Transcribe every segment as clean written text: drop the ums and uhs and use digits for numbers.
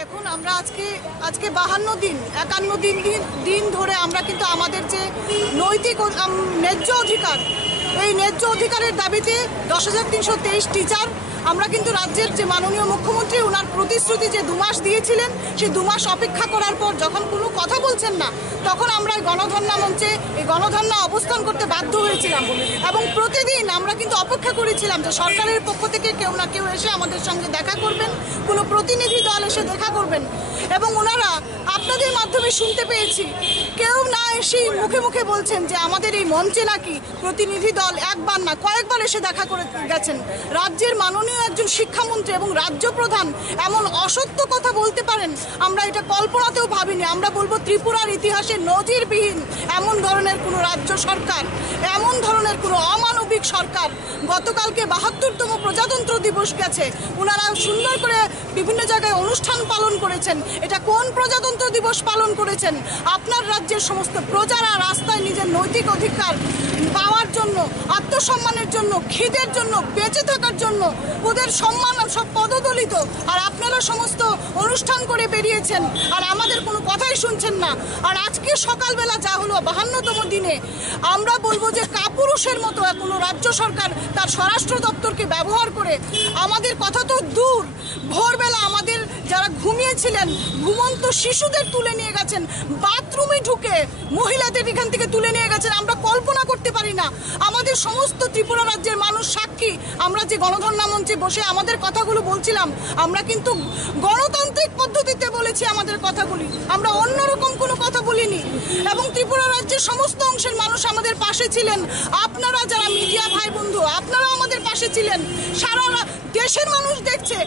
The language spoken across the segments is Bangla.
দেখুন আমরা আজকে 52 দিন 51 দিন ধরে আমরা কিন্তু আমাদের যে নৈতিক ন্যায্য অধিকার এই ন্যায্য অধিকারের দাবিতে 10,323 টিচার আমরা কিন্তু রাজ্যের যে মাননীয় মুখ্যমন্ত্রী ওনার প্রতিশ্রুতি যে 2 মাস দিয়েছিলেন সেই 2 মাস অপেক্ষা করার পর যখন কোনো কথা বলছেন না তখন আমরা গণধর্ণা মঞ্চে এই গণধর্ণা অবস্থান করতে বাধ্য হয়েছিলাম এবং প্রতিদিন আমরা কিন্তু অপেক্ষা করেছিলাম যে সরকারের পক্ষ থেকে কেউ না কেউ এসে আমাদের সঙ্গে দেখা করবেন, কোনো প্রতিনিধি দল এসে দেখা করবেন এবং ওনারা আপনাদের মাধ্যমে শুনতে পেয়েছি কেউ না এসে মুখে মুখে বলছেন যে আমাদের এই মঞ্চে নাকি প্রতিনিধি দল একবার না কয়েকবার এসে দেখা করে গেছেন। রাজ্যের মাননীয় একজন শিক্ষামন্ত্রী এবং রাজ্য প্রধান এমন অসত্য কথা বলতে পারেন আমরা এটা কল্পনাতেও ভাবিনি। আমরা বলবো ত্রিপুরার ইতিহাসে নজিরবিহীন এমন ধরনের কোনো রাজ্য সরকার, এমন ধরনের কোনো অমানবিক সরকার। গতকালকে 72তম প্রজাতন্ত্র দিবস গেছে, ওনারা সুন্দর করে বিভিন্ন জায়গায় অনুষ্ঠান পালন করেছেন। এটা কোন প্রজাতন্ত্র দিবস পালন করেছেন? আপনার রাজ্যের সমস্ত প্রজারা রাস্তায় নিজের নৈতিক অধিকার পাওয়ার জন্য, আত্মসম্মানের জন্য, খিদের জন্য, বেঁচে থাকার জন্য, ওদের সম্মান সব পদদলিত, আর আপনারা সমস্ত অনুষ্ঠান করে বেরিয়েছেন আর আমাদের কোনো কথাই শুনছেন না। আর আজকে সকালবেলা যা হলো 52তম দিনে আমরা বলবো যে কাপুরুষের মতো কোনো রাজ্য সরকার তার স্বরাষ্ট্র দপ্তরকে ব্যবহার করে আমাদের কথা তো দূর, ভোরবেলা আমাদের যারা ঘুমিয়েছিলেন ঘুমন্ত শিশুদের তুলে নিয়ে গেছেন, বাথরুমে ঢুকে মহিলাদের এখান থেকে তুলে নিয়ে গেছেন। আমরা কল্পনা করতে পারি না। আমাদের সমস্ত ত্রিপুরা রাজ্যের মানুষ সাক্ষী। আমরা যে গণধর্ণা মঞ্চে বসে আমাদের কথাগুলো বলছিলাম আমরা কিন্তু গণতান্ত্রিক পদ্ধতিতে বলেছি আমাদের কথাগুলি, আমরা অন্যরকম কোনো কথা বলিনি এবং ত্রিপুরা রাজ্যের সমস্ত অংশের মানুষ আমাদের পাশে ছিলেন। আপনারা যারা মিডিয়া ভাই বন্ধু আপনারাও আমাদের পাশে ছিলেন। সারা দেশের মানুষ দেখছে।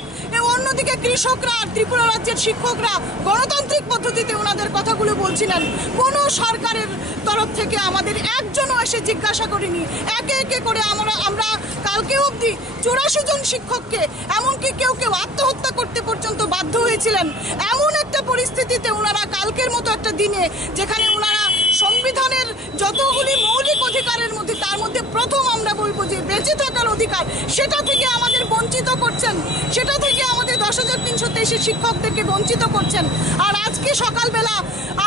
অন্যদিকে কৃষকরা আর ত্রিপুরা রাজ্যের শিক্ষকরা গণতান্ত্রিক পদ্ধতিতে ওনাদের কথাগুলো বলছিলেন। কোনো সরকারের তরফ থেকে আমাদের একজনও এসে জিজ্ঞাসা করিনি। একে একে করে আমরা কালকে অবধি 84 জন শিক্ষককে, এমনকি কেউ কেউ আত্মহত্যা করতে পর্যন্ত বাধ্য হয়েছিলেন। এমন একটা পরিস্থিতিতে ওনারা কালকের মতো একটা দিনে যেখানে ওনারা সংবিধানের যতগুলি মৌলিক অধিকারের মধ্যে তার মধ্যে প্রথম আমরা বলবো যে বেঁচে থাকার অধিকার, সেটা থেকে আমাদের বঞ্চিত করছেন, সেটা থেকে আমাদের 10,323 শিক্ষকদেরকে বঞ্চিত করছেন। আর আজকে সকালবেলা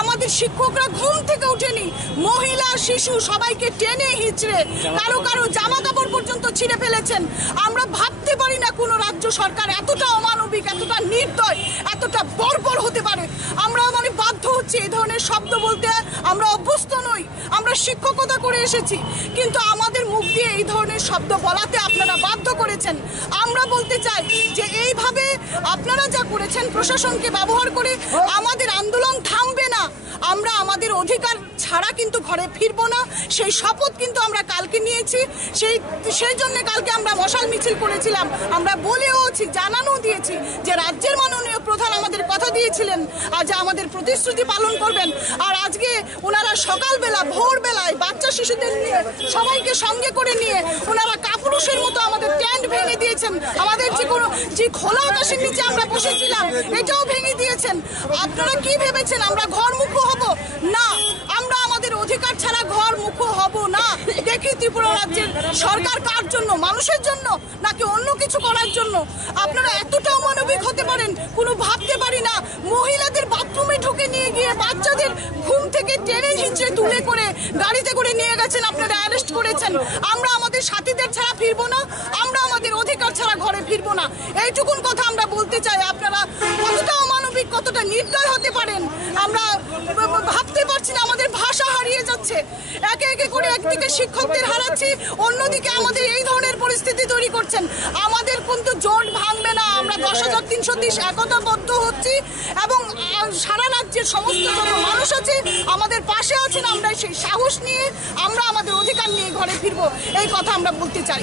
আমাদের শিক্ষকরা ঘুম থেকে উঠেনি, মহিলা শিশু সবাইকে টেনে হিঁচড়ে কারো কারো জামা কাপড় পর্যন্ত ছিঁড়ে ফেলেছেন। আমরা ভাবতে পারি না কোনো রাজ্য সরকার এতটা অমানবিক, এতটা নির্দয়, এতটা বর্বর হতে পারে। আমরা বাধ্য হচ্ছি এই ধরনের শব্দ বলতে। আমরা অভ্যস্ত নই, আমরা শিক্ষকতা করে এসেছি, কিন্তু আমাদের মুখ দিয়ে এই ধরনের শব্দ বলাতে আপনারা বাধ্য করেছেন। আমরা বলতে চাই যে এইভাবে আপনারা যা করেছেন প্রশাসনকে ব্যবহার করে আমাদের আন্দোলন থামবে না। আমরা আমাদের অধিকার ছাড়া কিন্তু ঘরে ফিরবো না, সেই শপথ কিন্তু আমরা কালকে নিয়েছি। সেই জন্য কালকে আমরা মশাল মিছিল করেছিলাম। আমরা বলেওছি, জানানো দিয়েছি যে রাজ্যের মাননীয় প্রধান আমাদের কথা দিয়েছিলেন আজ আমাদের প্রতিশ্রুতি পালন করবেন। আর আজকে ওনারা সকালবেলা ভোরবেলায় বাচ্চা শিশুদের নিয়ে সবাইকে সঙ্গে করে নিয়ে ওনারা কাপুরুষের মতো আমাদের ট্যান্ট ভেঙে দিয়েছেন। আমাদের যে খোলা আকাশের নিচে আমরা বসেছিলাম এটাও ভেঙে দিয়েছেন। আপনারা কি ভেবেছেন আমরা ঘরমুখো হব? না, আমরা আমাদের অধিকার ছাড়া ঘরমুখো হব না। দেখি ত্রিপুরা রাজ্যের সরকার কার জন্য, মানুষের জন্য নাকি অন্য কিছু করার জন্য? আপনারা এতটা অমানবিক হতে পারেন কোনো ভাবতে পারি না। মহিলাদের বাথরুমে ঢুকে নিয়ে গিয়ে বাচ্চাদের ঘুম থেকে টেনে হিঁচড়ে তুলে করে গাড়িতে করে নিয়ে গেছেন, আপনারা অ্যারেস্ট করেছেন। আমরা আমাদের সাথীদের ছাড়া ফিরবো না, আমরা আমাদের অধিকার ছাড়া ঘরে ফিরবো না। এইটুকুন কথা আমরা বলতে চাই। আপনারা কতটা অমানবিক, কতটা নির্দয় হতে পারেন আমরা ভাবতে পারছি না। আমাদের ভাষা হারিয়ে যাচ্ছে। একে একে করে একদিকে শিক্ষকদের হারাচ্ছি, অন্যদিকে আমাদের এই ধরনের পরিস্থিতি তৈরি করছেন। আমাদের কিন্তু জোট ভাঙবে না। আমরা 10,330 একতাবদ্ধ হচ্ছি এবং সারা রাজ্যের সমস্ত যত মানুষ আছে আমাদের পাশে আছেন। আমরা সেই সাহস নিয়ে আমরা আমাদের অধিকার নিয়ে ঘরে ফিরবো, এই কথা আমরা বলতে চাই।